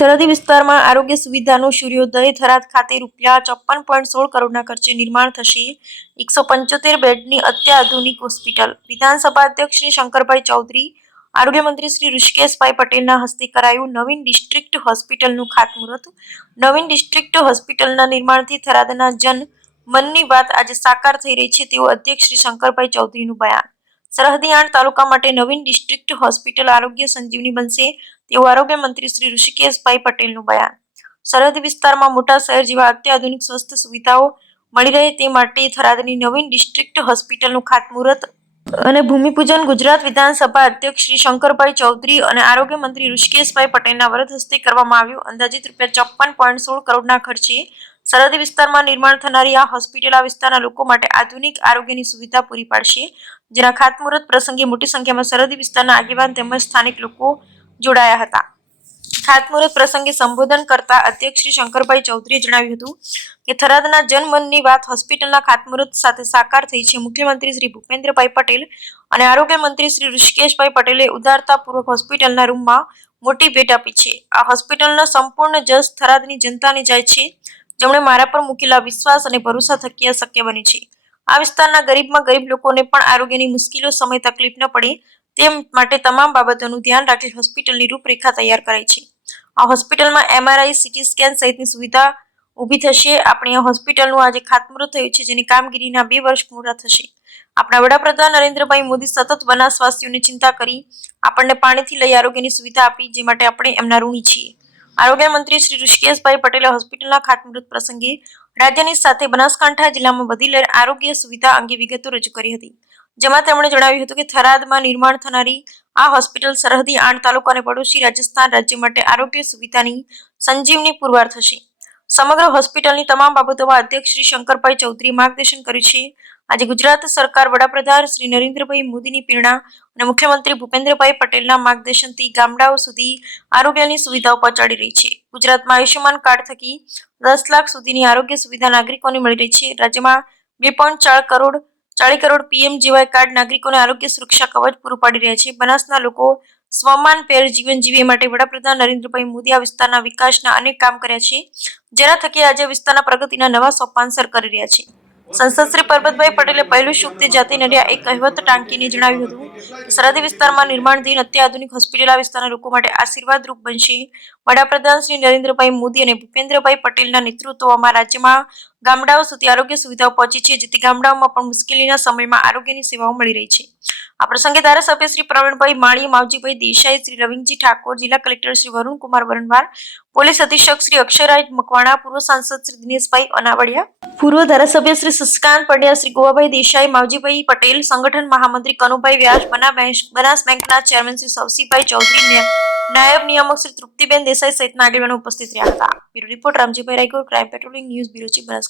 સરહદી વિસ્તારમાં આરોગ્ય સુવિધાનું સૂર્યોદય થરાદ ખાતે ₹54.16 કરોડના ખર્ચે નિર્માણ થશે 175 બેડની અત્યાધુનિક હોસ્પિટલ. વિધાનસભા અધ્યક્ષ શ્રી શંકરભાઈ ચૌધરી, આરોગ્ય મંત્રી શ્રી ઋષિકેશભાઈ પટેલના હસ્તે કરાયું નવીન ડિસ્ટ્રિક્ટ હોસ્પિટલનું ખાતમુહૂર્ત. નવીન ડિસ્ટ્રિક્ટ હોસ્પિટલના નિર્માણથી થરાદના જન મનની વાત આજે સાકાર થઈ રહી છે તેવું અધ્યક્ષ શ્રી શંકરભાઈ ચૌધરીનું બયાન. સરહદી આણંદ તાલુકા માટે નવીન ડિસ્ટ્રિક્ટ હોસ્પિટલ આરોગ્ય સંજીવની બનશે તેવું આરોગ્ય મંત્રી શ્રી ઋષિકેશભાઈ પટેલનું બયાન. સરહદી વિસ્તારમાં મોટા શહેર જેવા અત્યાધુનિક સ્વસ્થ સુવિધાઓ મળી રહે તે માટે થરાદની નવીન ડિસ્ટ્રિક્ટ હોસ્પિટલનું ખાતમુહૂર્ત અને ભૂમિપૂજન ગુજરાત વિધાનસભા અધ્યક્ષ શ્રી શંકરભાઈ ચૌધરી અને આરોગ્ય મંત્રી ઋષિકેશભાઈ પટેલના વરદ હસ્તે કરવામાં આવ્યું. અંદાજિત ₹54.16 કરોડના ખર્ચે સરહદી વિસ્તારમાં નિર્માણ થનારી આ હોસ્પિટલ આ વિસ્તારના લોકો માટે આધુનિક આરોગ્યની સુવિધા પૂરી પાડશે. જેના ખાતમુહૂર્ત પ્રસંગે મોટી સંખ્યામાં સરહદી વિસ્તારના આગેવાન તેમજ સ્થાનિક લોકો જોડાયા હતા. ખાતમુહૂર્ત પ્રસંગે સંબોધન કરતા અધ્યક્ષ શ્રી શંકરભાઈ ચૌધરીએ જણાવ્યું હતું કે થરાદના જનમનની વાત હોસ્પિટલના ખાતમુહૂર્ત સાથે સાકાર થઈ છે. મુખ્યમંત્રી શ્રી ભૂપેન્દ્રભાઈ પટેલ અને આરોગ્ય મંત્રી શ્રી ઋષિકેશભાઈ પટેલે ઉદારતાપૂર્વક હોસ્પિટલના રૂમમાં મોટી ભેટ આપી છે. આ હોસ્પિટલનો સંપૂર્ણ જશ થરાદની જનતાને જાય છે, જેમણે મારા પર મૂકેલા વિશ્વાસ અને ભરોસા થકી આ શક્ય બન્યું છે. આ વિસ્તારના ગરીબમાં ગરીબ લોકોને પણ આરોગ્યની મુશ્કેલીઓ સમય તકલીફ ન પડે તે માટે તમામ બાબતોનું ધ્યાન રાખી હોસ્પિટલની રૂપરેખા તૈયાર કરાઈ છે. આ હોસ્પિટલમાં MRI, CT સ્કેન સહિતની સુવિધા ઊભી થશે. આપણી આ હોસ્પિટલનું આજે ખાતમુહૂર્ત થયું છે, જેની કામગીરીના 2 વર્ષ પૂરા થશે. આપણા વડાપ્રધાન નરેન્દ્રભાઈ મોદી સતત બનાસવાસીઓની ચિંતા કરી આપણને પાણીથી લઈ આરોગ્યની સુવિધા આપી, જે માટે આપણે એમના ઋણી છીએ. આરોગ્ય મંત્રી શ્રી ઋષિકેશભાઈ પટેલે હોસ્પિટલના ખાતમુહૂર્ત પ્રસંગે રાજ્યની સાથે બનાસકાંઠા જિલ્લામાં વધી આરોગ્ય સુવિધા અંગે વિગતો રજૂ કરી હતી. જેમાં તેમણે જણાવ્યું હતું કે થરાદમાં નિર્માણ થનારી આ હોસ્પિટલ સરહદી આણંદ તાલુકા અને પડોશી રાજસ્થાન રાજ્ય માટે આરોગ્ય સુવિધાની સંજીવની પુરવાર થશે. સમગ્ર હોસ્પિટલની તમામ બાબતોમાં અધ્યક્ષ શ્રી શંકરભાઈ ચૌધરીએ માર્ગદર્શન કર્યું છે. આજે ગુજરાત સરકાર વડાપ્રધાન શ્રી નરેન્દ્રભાઈ મોદીની પ્રેરણા અને મુખ્યમંત્રી ભૂપેન્દ્રભાઈ પટેલના માર્ગદર્શનથી ગામડાઓ સુધી આરોગ્યની સુવિધાઓ પહોંચાડી રહી છે. ગુજરાતમાં આયુષ્યમાન કાર્ડ થકી 10 લાખ સુધીની આરોગ્ય સુવિધા નાગરિકોને મળી રહી છે. રાજ્યમાં 2.40 કરોડ PMJY કાર્ડ નાગરિકોને આરોગ્ય સુરક્ષા કવચ પૂરું પાડી રહ્યા છે. બનાસના લોકો સ્વમાનભેર જીવન જીવે માટે વડાપ્રધાન નરેન્દ્રભાઈ મોદી આ વિસ્તારના વિકાસના અનેક કામ કર્યા છે, જેના થકી આજે વિસ્તારના પ્રગતિના નવા સોપાન સર કરી રહ્યા છે. સંસદ શ્રી પરબતભાઈ પટેલે પહેલું શુભ તે જાતિ નડ્યા એક કહેવત ટાંકીને જણાવ્યું હતું કે સરહદી વિસ્તારમાં નિર્માણધીન અત્યાધુનિક હોસ્પિટલ આ વિસ્તારના લોકો માટે આશીર્વાદરૂપ બનશે. વડાપ્રધાન શ્રી નરેન્દ્રભાઈ મોદી અને ભૂપેન્દ્રભાઈ પટેલના નેતૃત્વમાં રાજ્યમાં ગામડાઓ સુધી આરોગ્ય સુવિધાઓ પહોંચી છે, જેથી ગામડાઓમાં પણ મુશ્કેલીના સમયમાં આરોગ્યની સેવાઓ મળી રહી છે. આ પ્રસંગે ધારાસભ્ય શ્રી પ્રવીણભાઈ માળી, માવજીભાઈ દેસાઈ, શ્રી રવિંગજી ઠાકોર, જિલ્લા કલેક્ટર શ્રી વરુણકુમાર બરનવાર, પોલીસ અધિક્ષક શ્રી અક્ષયરાજ મકવાણા, પૂર્વ સાંસદ શ્રી દિનેશભાઈ અનાવડિયા, પૂર્વ ધારાસભ્ય શ્રી શશિકાંત પંડ્યા, શ્રી ગોવાભાઈ દેસાઈ, માવજીભાઈ પટેલ, સંગઠન મહામંત્રી કનુભાઈ વ્યાસ, બનાસ બેંકના ચેરમેન શ્રી સવસીભાઈ ચૌધરી, નાયબ નિયામક શ્રી તૃપ્તિબેન દેસાઈ સહિતના આગેવાનો ઉપસ્થિત રહ્યા હતા. Bureau report Ramjibhai Raigor, crime patrolling news bureau chief, Banaskantha.